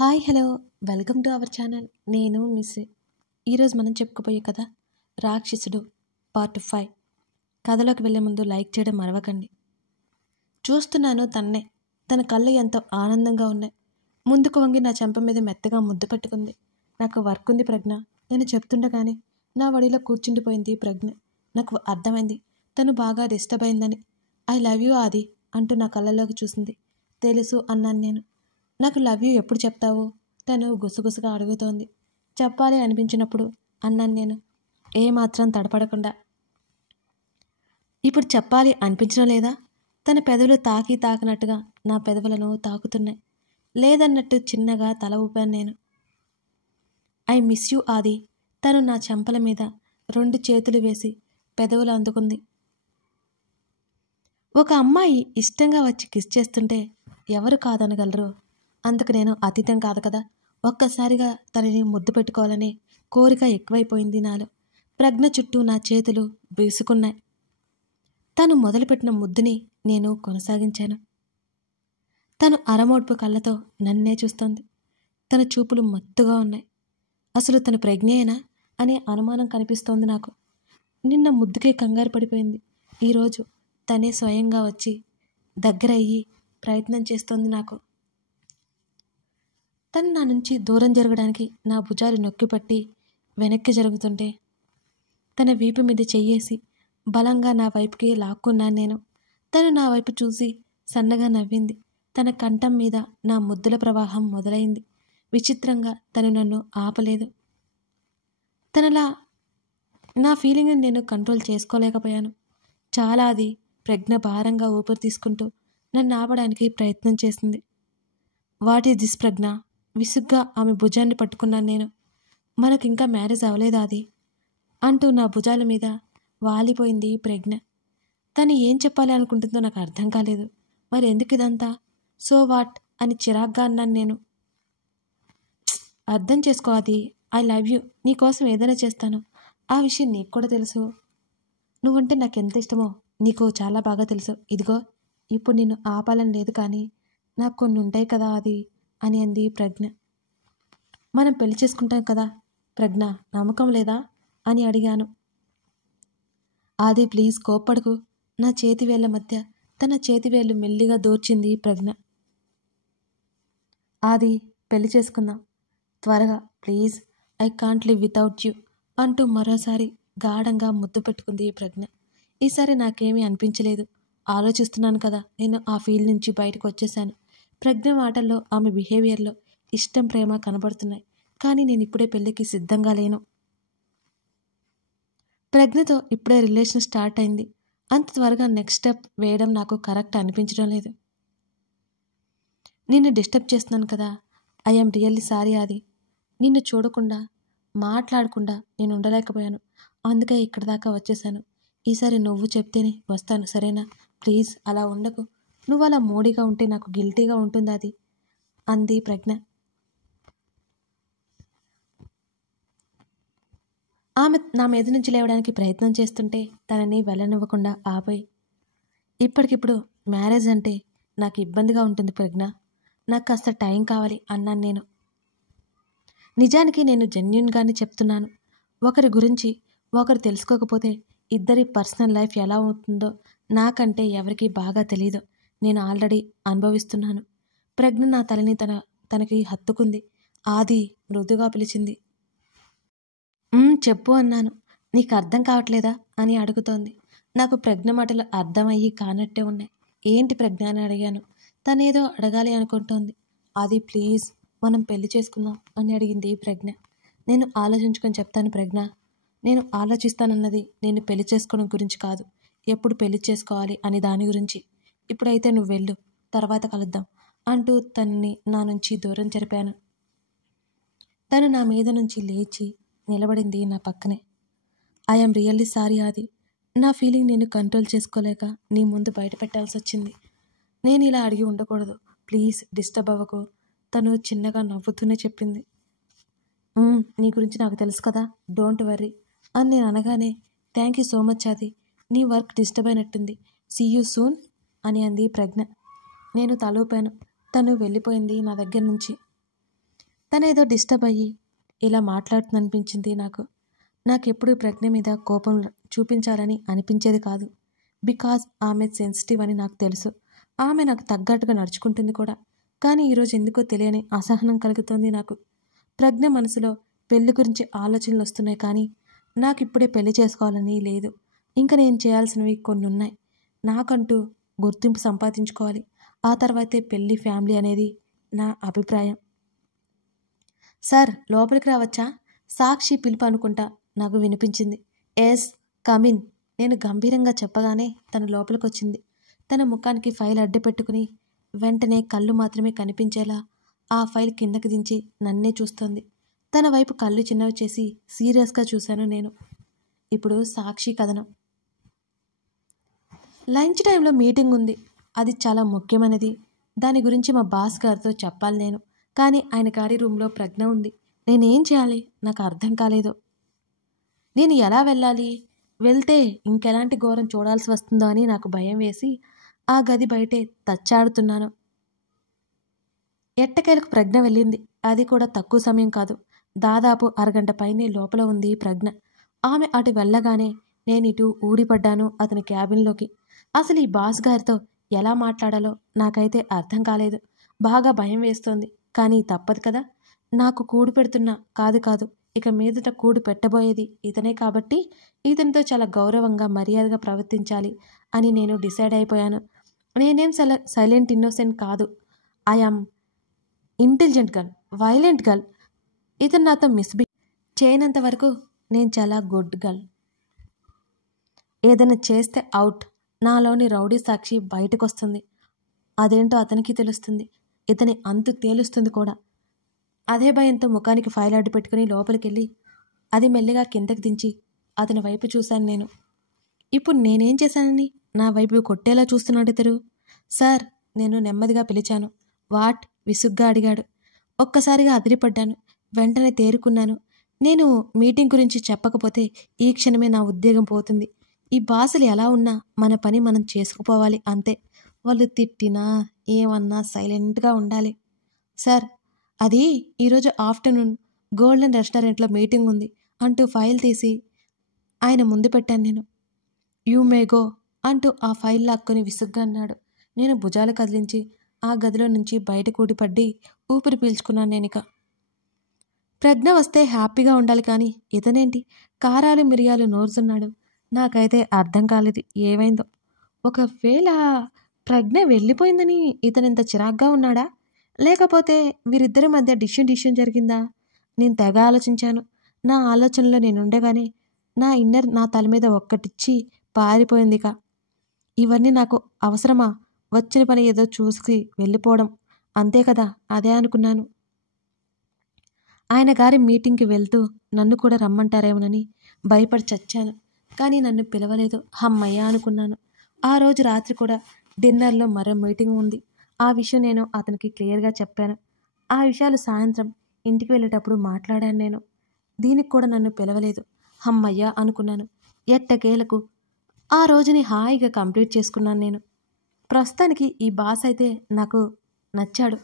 Hi hello welcome to our channel. నేను miss. ఈరోజు మనం చెప్పుకోబోయే కథ రాక్షసుడు పార్ట్ 5. కథలోకి వెళ్ళే ముందు లైక్ చేయడం మరవకండి. చూస్తున్నాను తన్నే. తన కళ్ళు ఎంతో ఆనందంగా ఉన్నాయి. ముందుకు వంగి నా చెంప మీద మెత్తగా ముద్దు పెట్టుకుంది. నాకు వర్క్ ఉంది ప్రజ్ఞ. నేను చెప్తుండగానే నా వడిలో కూర్చుండిపోయింది ప్రజ్ఞ. నాకు అర్థమైంది తను బాగా డిస్టర్బ్ అయిందని. ఐ లవ్ యూ ఆది అంటూ నా కళ్ళలోకి చూసింది. తెలుసు అన్నాను నేను. నాకు లవ్ యూ ఎప్పుడు చెప్తావు? తను గుసగుసగా అడుగుతోంది. చెప్పాలి అనిపించినప్పుడు అన్నాను నేను ఏమాత్రం తడపడకుండా. ఇప్పుడు చెప్పాలి అనిపించడం లేదా? తన పెదవులు తాకినట్టుగా నా పెదవులను తాకుతున్నాయి. లేదన్నట్టు చిన్నగా తల ఊపాను నేను. ఐ మిస్ యూ ఆది. తను నా చెంపల మీద 2 చేతులు వేసి పెదవులు అందుకుంది. ఒక అమ్మాయి ఇష్టంగా వచ్చి కిస్ చేస్తుంటే ఎవరు కాదనగలరు? అందుకు నేను అతీతం కాదు కదా. ఒక్కసారిగా తనని ముద్దు పెట్టుకోవాలనే కోరిక ఎక్కువైపోయింది నాలో. ప్రజ్ఞ చుట్టూ నా చేతులు బీసుకున్నాయి. తను మొదలుపెట్టిన ముద్దుని నేను కొనసాగించాను. తను అరమోడ్పు కళ్ళతో నన్నే చూస్తోంది. తన చూపులు మత్తుగా ఉన్నాయి. అసలు తను ప్రజ్ఞయేనా అనే అనుమానం కనిపిస్తోంది నాకు. నిన్న ముద్దుకే కంగారు పడిపోయింది. ఈరోజు తనే స్వయంగా వచ్చి దగ్గరయ్యి ప్రయత్నం చేస్తోంది నాకు. తను నా నుంచి దూరం జరగడానికి నా భుజాలు నొక్కిపట్టి వెనక్కి జరుగుతుంటే తన వీపు మీద చెయ్యేసి బలంగా నా వైపుకి లాక్కున్నాను నేను. తను నా వైపు చూసి సన్నగా నవ్వింది. తన కంఠం మీద నా ముద్దుల ప్రవాహం మొదలైంది. విచిత్రంగా తను నన్ను ఆపలేదు. తనలా నా ఫీలింగ్ని నేను కంట్రోల్ చేసుకోలేకపోయాను. చాలా అది ప్రజ్ఞ భారంగా ఊపిరి తీసుకుంటూ నన్ను ఆపడానికి ప్రయత్నం చేసింది. వాట్ ఈస్ దిస్ ప్రజ్ఞ? విసుగ్గా ఆమె భుజాన్ని పట్టుకున్నాను నేను. మనకింకా మ్యారేజ్ అవ్వలేదా అది అంటూ నా భుజాల మీద వాలిపోయింది ప్రజ్ఞ. తను ఏం చెప్పాలి అనుకుంటుందో నాకు అర్థం కాలేదు. మరి ఎందుకు ఇదంతా? సో వాట్ అని చిరాగ్గా అన్నాను నేను. అర్థం చేసుకో అది. I love you. నీకోసం ఏదైనా చేస్తాను. ఆ విషయం నీకు కూడా తెలుసు. నువ్వంటే నాకు ఎంత ఇష్టమో నీకు చాలా బాగా తెలుసు. ఇదిగో ఇప్పుడు నిన్ను ఆపాలని లేదు, కానీ నాకు కొన్ని ఉంటాయి కదా అది అని అంది ప్రజ్ఞ. మనం పెళ్లి చేసుకుంటాం కదా ప్రజ్ఞ, నమ్మకం లేదా అని అడిగాను. ఆది ప్లీజ్ కోప్పడకు. నా చేతివేళ్ల మధ్య తన చేతివేళ్లు మెల్లిగా దూర్చింది ప్రజ్ఞ. ఆది పెళ్లి చేసుకుందాం త్వరగా please. I can't live without you అంటూ మరోసారి గాఢంగా ముద్దు పెట్టుకుంది ప్రజ్ఞ. ఈసారి నాకేమీ అనిపించలేదు. ఆలోచిస్తున్నాను కదా, నేను ఆ ఫీల్ నుంచి బయటకు వచ్చేశాను. ప్రజ్ఞ మాటల్లో, ఆమె బిహేవియర్లో ఇష్టం ప్రేమ కనబడుతున్నాయి. కానీ నేను ఇప్పుడే పెళ్ళికి సిద్ధంగా లేను. ప్రజ్ఞతో ఇప్పుడే రిలేషన్ స్టార్ట్ అయింది. అంత త్వరగా నెక్స్ట్ స్టెప్ వేయడం నాకు కరెక్ట్ అనిపించడం లేదు. నిన్ను డిస్టర్బ్ చేస్తున్నాను కదా. ఐఎమ్ రియల్లీ సారీ ఆది. నిన్ను చూడకుండా మాట్లాడకుండా నేను ఉండలేకపోయాను. అందుకే ఇక్కడి దాకా వచ్చేసాను. ఈసారి నువ్వు చెప్తేనే వస్తాను, సరేనా? ప్లీజ్ అలా ఉండకు. నువ్వు అలా మూడీగా ఉంటే నాకు గిల్టీగా ఉంటుంది అది అంది ప్రజ్ఞ. ఆమె నా మీద నుంచి లేవడానికి ప్రయత్నం చేస్తుంటే తనని వెళ్ళనివ్వకుండా ఆపై, ఇప్పటికిప్పుడు మ్యారేజ్ అంటే నాకు ఇబ్బందిగా ఉంటుంది ప్రజ్ఞ. నాకు కాస్త టైం కావాలి అన్నాను నేను. నిజానికి నేను జెన్యూన్గానే చెప్తున్నాను. ఒకరి గురించి ఒకరు తెలుసుకోకపోతే ఇద్దరి పర్సనల్ లైఫ్ ఎలా ఉంటుందో నాకంటే ఎవరికీ బాగా తెలీదు. నేను ఆల్రెడీ అనుభవిస్తున్నాను. ప్రజ్ఞ నా తలని తనకి హత్తుకుంది. ఆది మృదుగా పిలిచింది. చెప్పు అన్నాను. నీకు అర్థం కావట్లేదా అని అడుగుతోంది. నాకు ప్రజ్ఞ మాటలు అర్థమయ్యి కానట్టే ఉన్నాయి. ఏంటి ప్రజ్ఞ అని అడిగాను. తనేదో అడగాలి అనుకుంటోంది. ఆది ప్లీజ్ మనం పెళ్లి చేసుకుందాం అని అడిగింది ప్రజ్ఞ. నేను ఆలోచించుకొని చెప్తాను ప్రజ్ఞ. నేను ఆలోచిస్తానన్నది నేను పెళ్లి చేసుకోవడం గురించి కాదు, ఎప్పుడు పెళ్లి చేసుకోవాలి అని దాని గురించి. ఇప్పుడైతే నువ్వు వెళ్ళు, తర్వాత కలుద్దాం అంటూ తనని నా నుంచి దూరం జరిపాను. తను నా మీద నుంచి లేచి నిలబడింది నా పక్కనే. ఐఎమ్ రియల్లీ సారీ ఆది. నా ఫీలింగ్ నేను కంట్రోల్ చేసుకోలేక నీ ముందు బయట పెట్టాల్సి వచ్చింది. నేను ఇలా అడిగి ఉండకూడదు. ప్లీజ్ డిస్టర్బ్ అవ్వకు. తను చిన్నగా నవ్వుతూనే చెప్పింది. నీ గురించి నాకు తెలుసు కదా, డోంట్ వర్రీ అని నేను అనగానే, థ్యాంక్ యూ సో మచ్ ఆది. నీ వర్క్ డిస్టర్బ్ అయినట్టుంది. సీ యూ సూన్ అని అంది ప్రజ్ఞ. నేను తలూపాను. తను వెళ్ళిపోయింది నా దగ్గర నుంచి. తనేదో డిస్టర్బ్ అయ్యి ఇలా మాట్లాడుతుందనిపించింది నాకు. నాకెప్పుడు ప్రజ్ఞ మీద కోపం చూపించాలని అనిపించేది కాదు. బికాజ్ ఆమె సెన్సిటివ్ అని నాకు తెలుసు. ఆమె నాకు తగ్గట్టుగా నడుచుకుంటుంది కూడా. కానీ ఈరోజు ఎందుకో తెలియని అసహనం కలుగుతోంది నాకు. ప్రజ్ఞ మనసులో పెళ్లి గురించి ఆలోచనలు వస్తున్నాయి, కానీ నాకు ఇప్పుడే పెళ్లి చేసుకోవాలని లేదు. ఇంకా నేను చేయాల్సినవి కొన్ని ఉన్నాయి. నాకంటూ గుర్తింపు సంపాదించుకోవాలి. ఆ తర్వాతే పెళ్లి, ఫ్యామిలీ అనేది నా అభిప్రాయం. సార్, లోపలికి రావచ్చా? సాక్షి పిలుపు అనుకుంటా నాకు వినిపించింది. Yes, come in. నేను గంభీరంగా చెప్పగానే తను లోపలికొచ్చింది. తన ముఖానికి ఫైల్ అడ్డు పెట్టుకుని వెంటనే కళ్ళు మాత్రమే కనిపించేలా ఆ ఫైల్ కిందకి దించి నన్నే చూస్తోంది. తన వైపు కళ్ళు చిన్నవి చేసి సీరియస్గా చూశాను నేను. ఇప్పుడు సాక్షి కథనం. లంచ్ టైంలో మీటింగ్ ఉంది. అది చాలా ముఖ్యమైనది. దాని గురించి మా బాస్ గారితో చెప్పాలి నేను. కానీ ఆయన గారి రూమ్లో ప్రజ్ఞ ఉంది. నేనేం చేయాలి? నాకు అర్థం కాలేదు. నేను ఎలా వెళ్ళాలి? వెళ్తే ఇంకెలాంటి ఘోరం చూడాల్సి వస్తుందో అని నాకు భయం వేసి ఆ గది బయటే తచ్చాడుతున్నాను. ఎట్టకేలకు ప్రజ్ఞ వెళ్ళింది. అది కూడా తక్కువ సమయం కాదు. దాదాపు అరగంట పైనే లోపల ఉంది ప్రజ్ఞ. ఆమె అటు వెళ్ళగానే నేను ఇటు ఊడిపడ్డాను అతని క్యాబిన్లోకి. అసలు ఈ బాస్ గారితో ఎలా మాట్లాడాలో నాకైతే అర్థం కాలేదు. బాగా భయం వేస్తోంది. కానీ తప్పదు కదా. నాకు కూడు పెడుతున్నా కాదు ఇక మీదట కూడు పెట్టబోయేది ఇతనే కాబట్టి ఇతనితో చాలా గౌరవంగా మర్యాదగా ప్రవర్తించాలి అని నేను డిసైడ్ అయిపోయాను. నేనేం సైలెంట్ ఇన్నోసెంట్ కాదు. I am intelligent girl, violent girl. ఇతను నాతో చేయనంత వరకు నేను చాలా గుడ్ గర్ల్. ఏదైనా చేస్తే అవుట్. నాలోని రౌడీ సాక్షి బయటకొస్తుంది. అదేంటో అతనికి తెలుస్తుంది. ఇతని అంతు తేలుస్తుంది కూడా. అదే భయంతో ముఖానికి ఫైల్ అడ్డు పెట్టుకుని లోపలికెళ్ళి అది మెల్లిగా కిందకి దించి అతని వైపు చూశాను నేను. ఇప్పుడు నేనేం చేశానని నా వైపు కొట్టేలా చూస్తున్నాడు ఇతరు. సార్, నేను నెమ్మదిగా పిలిచాను. వాట్? విసుగ్గా అడిగాడు. ఒక్కసారిగా అదిరిపడ్డాను. వెంటనే తేరుకున్నాను. నేను మీటింగ్ గురించి చెప్పకపోతే ఈ క్షణమే నా ఉద్యోగం పోతుంది. ఈ బాసులు ఎలా ఉన్నా మన పని మనం చేసుకుపోవాలి అంతే. వాళ్ళు తిట్టినా ఏమన్నా సైలెంట్గా ఉండాలి. సార్, అది ఈరోజు ఆఫ్టర్నూన్ గోల్డెన్ రెస్టారెంట్లో మీటింగ్ ఉంది అంటూ ఫైల్ తీసి ఆయన ముందు పెట్టాను నేను. యూ మే గో అంటూ ఆ ఫైల్ లాక్కొని విసుగ్గా అన్నాడు. నేను భుజాలు కదిలించి ఆ గదిలో నుంచి బయట కూడిపడ్డి ఊపిరి పీల్చుకున్నాను నేనిక. ప్రజ్ఞ వస్తే హ్యాపీగా ఉండాలి, కానీ ఇతనేంటి కారాలు మిరియాలు నోరుతున్నాడు. నాకైతే అర్థం కాలేదు ఏమైందో. ఒకవేళ ప్రజ్ఞ వెళ్ళిపోయిందని ఇతనింత చిరాగ్గా ఉన్నాడా? లేకపోతే వీరిద్దరి మధ్య డిష్యూన్ జరిగిందా? నేను తెగ ఆలోచించాను. నా ఆలోచనలో నేనుండగానే నా ఇన్నర్ నా తల మీద ఒక్కటిచ్చి పారిపోయిందిక. ఇవన్నీ నాకు అవసరమా? వచ్చిన పని ఏదో చూసి వెళ్ళిపోవడం అంతే కదా. అదే అనుకున్నాను. ఆయన గారి మీటింగ్కి వెళ్తూ నన్ను కూడా రమ్మంటారేమోనని భయపడి చచ్చాను. కానీ నన్ను పిలవలేదు. హమ్మయ్య అనుకున్నాను. ఆ రోజు రాత్రి కూడా డిన్నర్లో మరో మీటింగ్ ఉంది. ఆ విషయం నేను అతనికి క్లియర్గా చెప్పాను. ఆ విషయాలు సాయంత్రం ఇంటికి వెళ్ళేటప్పుడు మాట్లాడాను నేను. దీనికి కూడా నన్ను పిలవలేదు. హమ్మయ్య అనుకున్నాను. ఎట్టకేలకు ఆ రోజుని హాయిగా కంప్లీట్ చేసుకున్నాను నేను. ప్రస్తుతానికి ఈ బాస్ అయితే నాకు నచ్చాడు.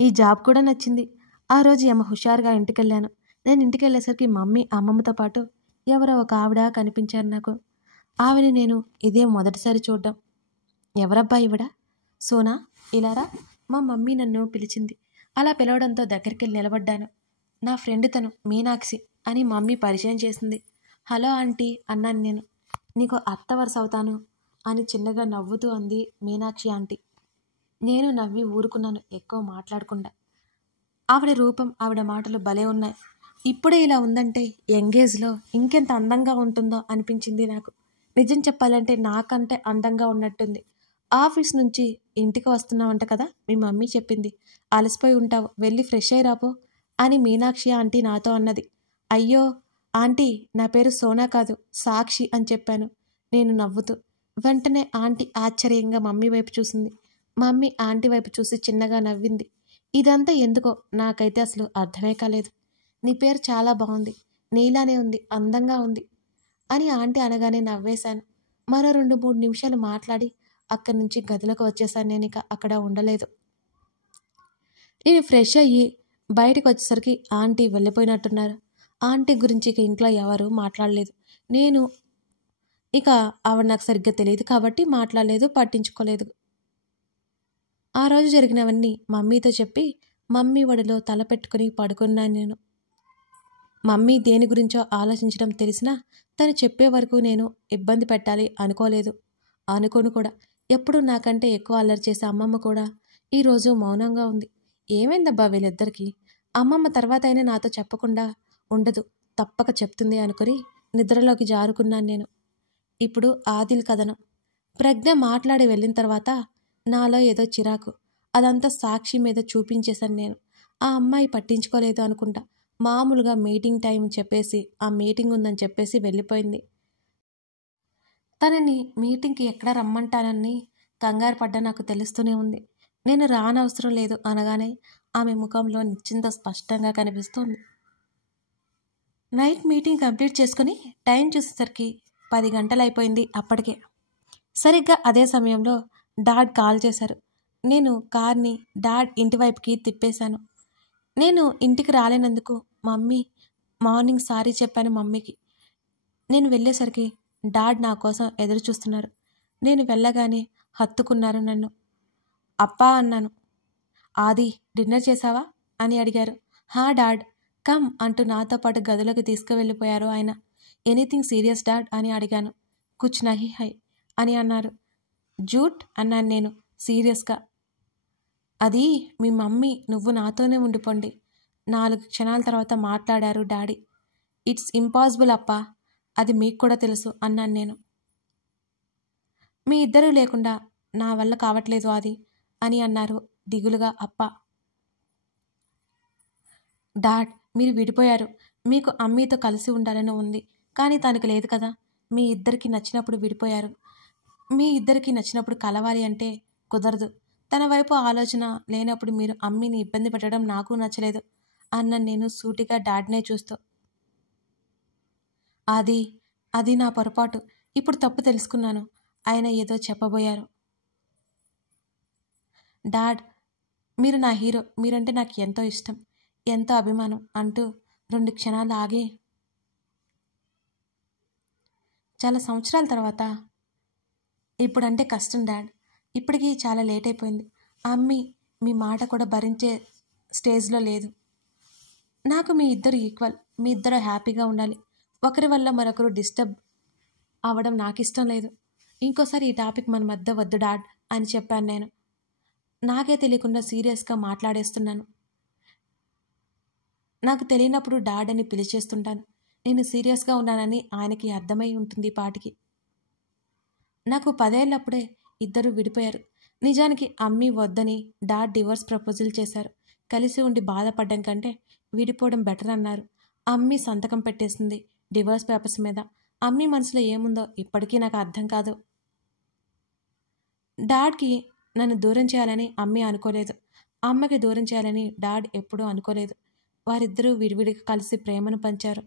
ఈ జాబ్ కూడా నచ్చింది. ఆ రోజు ఏమో హుషారుగా ఇంటికెళ్ళాను. నేను ఇంటికి వెళ్ళేసరికి మమ్మీ, అమ్మమ్మతో పాటు ఎవరో ఒక ఆవిడ కనిపించారు నాకు. ఆవిని నేను ఇదే మొదటిసారి చూడ్డం. ఎవరబ్బా ఈవిడ? సోనా, ఇలారా. మా మమ్మీ నన్ను పిలిచింది. అలా పిలవడంతో దగ్గరికి వెళ్ళి నిలబడ్డాను. నా ఫ్రెండ్ తను, మీనాక్షి అని మమ్మీ పరిచయం చేసింది. హలో ఆంటీ అన్నాను నేను. నీకు అత్త వరుస అవుతాను అని చిన్నగా నవ్వుతూ అంది మీనాక్షి ఆంటీ. నేను నవ్వి ఊరుకున్నాను, ఎక్కువ మాట్లాడకుండా. ఆవిడ రూపం, ఆవిడ మాటలు భలే ఉన్నాయి. ఇప్పుడే ఇలా ఉందంటే యంగేజ్లో ఇంకెంత అందంగా ఉంటుందో అనిపించింది నాకు. నిజం చెప్పాలంటే నాకంటే అందంగా ఉన్నట్టుంది. ఆఫీస్ నుంచి ఇంటికి వస్తున్నావంట కదా, మీ మమ్మీ చెప్పింది. అలసిపోయి ఉంటావు, వెళ్ళి ఫ్రెష్ అయ్యి రాపో అని మీనాక్షి ఆంటీ నాతో అన్నది. అయ్యో ఆంటీ, నా పేరు సోనా కాదు, సాక్షి అని చెప్పాను నేను నవ్వుతూ. వెంటనే ఆంటీ ఆశ్చర్యంగా మమ్మీ వైపు చూసింది. మమ్మీ ఆంటీ వైపు చూసి చిన్నగా నవ్వింది. ఇదంతా ఎందుకో నాకైతే అసలు అర్థమే కాలేదు. నీ పేరు చాలా బాగుంది, నీలానే ఉంది, అందంగా ఉంది అని ఆంటీ అనగానే నవ్వేశాను. మరో 2-3 నిమిషాలు మాట్లాడి అక్కడి నుంచి గదిలోకి వచ్చేసాను. నేను ఇక అక్కడ ఉండలేదు. నేను ఫ్రెష్ అయ్యి బయటకు వచ్చేసరికి ఆంటీ వెళ్ళిపోయినట్టున్నారు. ఆంటీ గురించి ఇక ఇంట్లో ఎవరు మాట్లాడలేదు. నేను ఇక ఆవిడ నాకు సరిగ్గా తెలియదు కాబట్టి మాట్లాడలేదు, పట్టించుకోలేదు. ఆ రోజు జరిగినవన్నీ మమ్మీతో చెప్పి మమ్మీ ఒడిలో తల పెట్టుకుని పడుకున్నాను నేను. మమ్మీ దేని గురించో ఆలోచించడం తెలిసినా తను చెప్పే వరకు నేను ఇబ్బంది పెట్టాలి అనుకోలేదు. అనుకోను కూడా. ఎప్పుడూ నాకంటే ఎక్కువ అల్లరి చేసే అమ్మమ్మ కూడా ఈరోజు మౌనంగా ఉంది. ఏమైందబ్బా వీళ్ళిద్దరికీ? అమ్మమ్మ తర్వాత అయినా నాతో చెప్పకుండా ఉండదు, తప్పక చెప్తుంది అనుకుని నిద్రలోకి జారుకున్నాను నేను. ఇప్పుడు ఆదిల్ కథనం. ప్రజ్ఞ మాట్లాడి వెళ్ళిన తర్వాత నాలో ఏదో చిరాకు. అదంతా సాక్షి మీద చూపించేశాను నేను. ఆ అమ్మాయి పట్టించుకోలేదు అనుకుంటా. మామూలుగా మీటింగ్ టైం చెప్పేసి ఆ మీటింగ్ ఉందని చెప్పేసి వెళ్ళిపోయింది. తనని మీటింగ్కి ఎక్కడ రమ్మంటానని కంగారు పడ్డా నాకు తెలుస్తూనే ఉంది. నేను రానవసరం లేదు అనగానే ఆమె ముఖంలో నిశ్చింత స్పష్టంగా కనిపిస్తోంది. నైట్ మీటింగ్ కంప్లీట్ చేసుకుని టైం చూసేసరికి 10 గంటలైపోయింది అప్పటికే. సరిగ్గా అదే సమయంలో డాడ్ కాల్ చేశారు. నేను కార్ని డాడ్ ఇంటి వైపుకి తిప్పేశాను. నేను ఇంటికి రాలేనందుకు మార్నింగ్ సారీ చెప్పాను మమ్మీకి. నేను వెళ్ళేసరికి డాడ్ నా కోసం ఎదురు చూస్తున్నారు. నేను వెళ్ళగానే హత్తుకున్నారు నన్ను. అప్పా అన్నాను. ఆది, డిన్నర్ చేశావా అని అడిగారు. హా డాడ్, కమ్ అంటూ నాతో పాటు గదిలోకి తీసుకువెళ్ళిపోయారు ఆయన. ఎనీథింగ్ సీరియస్ డాడ్ అని అడిగాను. కుచ్ నహీ హై అని అన్నారు. జూట్ అన్నాను నేను సీరియస్గా. అది మీ మమ్మీ, నువ్వు నాతోనే ఉండిపోండి. 4 క్షణాల తర్వాత మాట్లాడారు డాడీ. ఇట్స్ ఇంపాసిబుల్ అప్పా, అది మీకు కూడా తెలుసు అన్నాను నేను. మీ ఇద్దరూ లేకుండా నా వల్ల కావట్లేదు అది అని అన్నారు దిగులుగా అప్ప. డాడ్, మీరు విడిపోయారు. మీకు అమ్మీతో కలిసి ఉండాలని ఉంది, కానీ తనకు లేదు కదా. మీ ఇద్దరికి నచ్చినప్పుడు విడిపోయారు. మీ ఇద్దరికి నచ్చినప్పుడు కలవాలి అంటే కుదరదు. తన వైపు ఆలోచన లేనప్పుడు మీరు అమ్మీని ఇబ్బంది పెట్టడం నాకు నచ్చలేదు అన్నాను నేను సూటిగా డాడ్నే చూస్తూ. అది నా పొరపాటు. ఇప్పుడు తప్పు తెలుసుకున్నాను. ఆయన ఏదో చెప్పబోయారు. డాడ్, మీరు నా హీరో. మీరంటే నాకు ఎంతో ఇష్టం, ఎంతో అభిమానం అంటూ 2 క్షణాలు ఆగి, చాలా సంవత్సరాల తర్వాత ఇప్పుడంటే కష్టం డాడ్. ఇప్పటికీ చాలా లేట్ అయిపోయింది. అమ్మీ మీ మాట కూడా భరించే స్టేజ్లో లేదు. నాకు మీ ఇద్దరు ఈక్వల్. మీ ఇద్దరు హ్యాపీగా ఉండాలి. ఒకరి వల్ల మరొకరు డిస్టర్బ్ అవ్వడం నాకు ఇష్టం లేదు. ఇంకోసారి ఈ టాపిక్ మన మధ్య వద్దు డాడ్ అని చెప్పాను నేను. నాకే తెలియకుండా సీరియస్గా మాట్లాడేస్తున్నాను. నాకు తెలియనప్పుడు డాడ్ అని పిలిచేస్తుంటాను. నేను సీరియస్గా ఉన్నానని ఆయనకి అర్థమై ఉంటుంది పాటికి. నాకు 10 ఏళ్ళప్పుడే ఇద్దరు విడిపోయారు. నిజానికి అమ్మీ వద్దని డాడ్ డివోర్స్ ప్రపోజల్ చేశారు. కలిసి ఉండి బాధపడ్డం కంటే విడిపోవడం బెటర్ అన్నారు. అమ్మీ సంతకం పెట్టేసింది డివోర్స్ పేపర్స్ మీద. అమ్మీ మనసులో ఏముందో ఇప్పటికీ నాకు అర్థం కాదు. డాడ్కి నన్ను దూరం చేయాలని అమ్మీ అనుకోలేదు. అమ్మకి దూరం చేయాలని డాడ్ ఎప్పుడూ అనుకోలేదు. వారిద్దరూ విడివిడిగా కలిసి ప్రేమను పంచారు.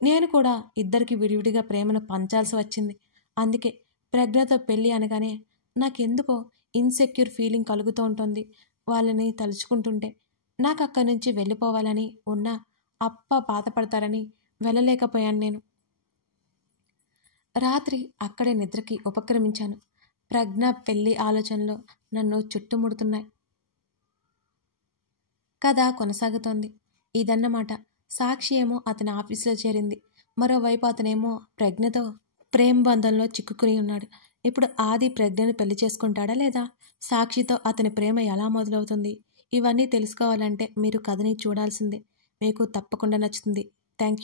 నేను కూడా ఇద్దరికి విడివిడిగా ప్రేమను పంచాల్సి వచ్చింది. అందుకే ప్రజ్ఞతో పెళ్ళి అనగానే నాకెందుకో ఇన్సెక్యూర్ ఫీలింగ్ కలుగుతూ ఉంటుంది. వాళ్ళని తలుచుకుంటుంటే నాకు అక్కడి నుంచి వెళ్ళిపోవాలని ఉన్నా అప్ప బాధపడతారని వెళ్ళలేకపోయాను నేను. రాత్రి అక్కడే నిద్రకి ఉపక్రమించాను. ప్రజ్ఞ పెళ్ళి ఆలోచనలో నన్ను చుట్టుముడుతున్నాయి. కథ కొనసాగుతోంది. ఇదన్నమాట. సాక్షి ఏమో అతని ఆఫీసులో చేరింది. మరోవైపు అతనేమో ప్రజ్ఞతో ప్రేమ బంధంలో చిక్కుకుని ఉన్నాడు. ఇప్పుడు ఆది ప్రజ్ఞను పెళ్లి చేసుకుంటాడా లేదా? సాక్షితో అతని ప్రేమ ఎలా మొదలవుతుంది? ఇవన్నీ తెలుసుకోవాలంటే మీరు కథని చూడాల్సిందే. మీకు తప్పకుండా నచ్చుతుంది. Thank you.